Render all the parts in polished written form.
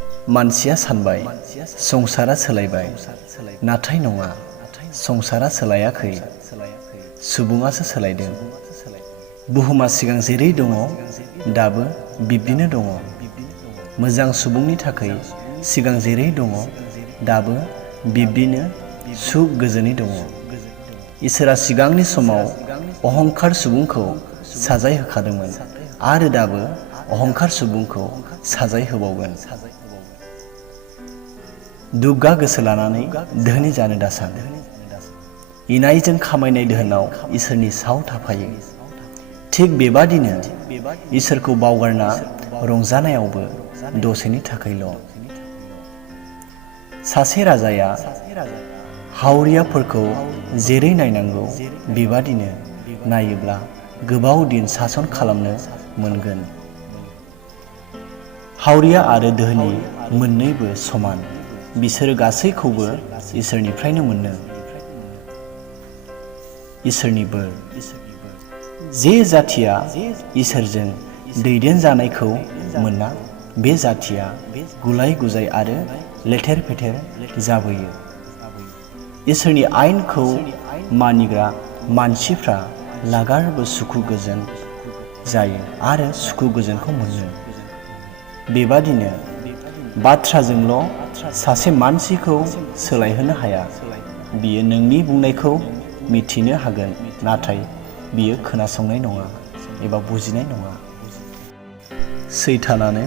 मानसिया सानबाय संसारा सोलायबाय, नाथाय नङा, संसारा सोलायाखै, सुबुङासो सोलायदों। बुहुमा सिगां जेरै दङ दाबो बिब्दिनो दङ। मोजां सुबुंनि थाखाय सिगां जेरै दङ दाबो बिब्दिनो सुख गोजोनै दङ। इसोरा सिगांनि समाव अहंकार सुबुंखौ साजाय होखादोंमोन आरो दाबो अहंकार सुबुंखौ साजाय होबावगोन। दुग्गा गोसो लानानै धोनि जानो दासान। इनायजों खामायनाय दोहोनाव इसोरनि साव थाफायो। थिग बेबादिनो इसोरखौ बावगारना रंजानायावबो दसेनि थाखायल'। सासे राजाया हावरियाफोरखौ जेरै नायनांगौ बेबादिनो नायोब्ला गोबाव दिन सासन खालामनो मोनगोन। हावरिया आरो दोहोनि मोननैबो समान, बिसोरो गासैखौबो इसोरनिफ्रायनो मोनो। इसोरनि बोर। जे जाथिया इसोरजों दैदेनजानायखौ मोना बे जाथिया गुलाय गुजाय आरो लेथेर फेथेर जाबोयो। इसोरनि आयेनखौ मानिग्रा मानसिफ्रा लागारबो सुखु गोजोन जायो आरो सुखु गोजोनखौ मोनो। बेबादिनो बाथ्राजोंल' सासे मानसिखौ सोलायहोनो हाया। बियो नोंनि बुंनायखौ मिथिनो हागोन, नाथाय बियो खोनासंनाय नङा एबा बुजिनाय नङा। सैतानानो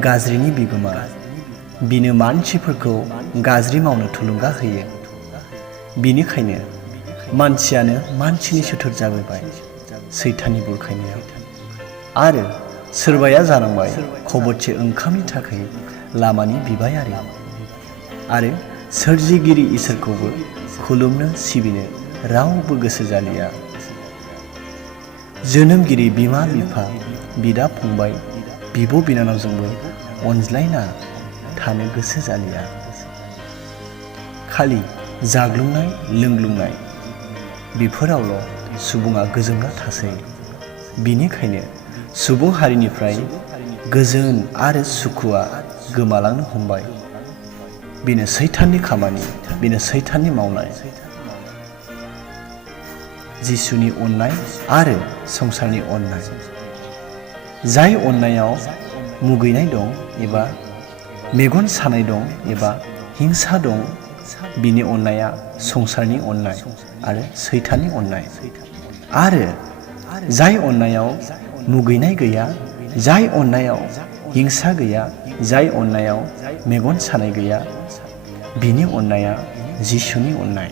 गाज्रिनि बिगोमा। बिनो मानसिफोरखौ गाज्रि मावनो थुलुंगा होयो। बिनिखायनो मानसियानो मानसिनि सुथुर जाबोबाय सैताननि बुरखायनायाव। आरो सोरबाया जानांबाय खबरसे ओंखामनि थाखाय लामानि बिबायारि। आरो सोरजिगिरि इसोरखौबो खुलुमनो सिबिनो रावबो गोसो जालिया। जोनोमगिरि बिमा बिफा, बिदा फंबाय, बिब' बिनानावजोंबो अनज्लायना थानो गोसो जालिया। खालि जाग्लुंनाय लोंग्लुंनाय बेफोरावल' सुबुङा गोजोमना थासै। बिनिखायनो सुबुं हारिनिफ्राय गोजोन आरो सुखुआ गोमालांनो हमबाय। बेनो सैताननि खामानि, बेनो सैताननि मावनाय। जिसुनि अननाय आरो संसारनि अननाय। जाय अननायाव मुगैनाय दं एबा मेगन सानाय दं एबा हिंसा दं, बिनि अननाया संसारनि अननाय आरो सैताननि अननाय। आरो जाय अननायाव मुगैनाय गैया, जाय अननायाव हिंसा गैया, जाय अननायाव मेगन सानाय गैया, बिनि अननाया जिसुनि अननाय।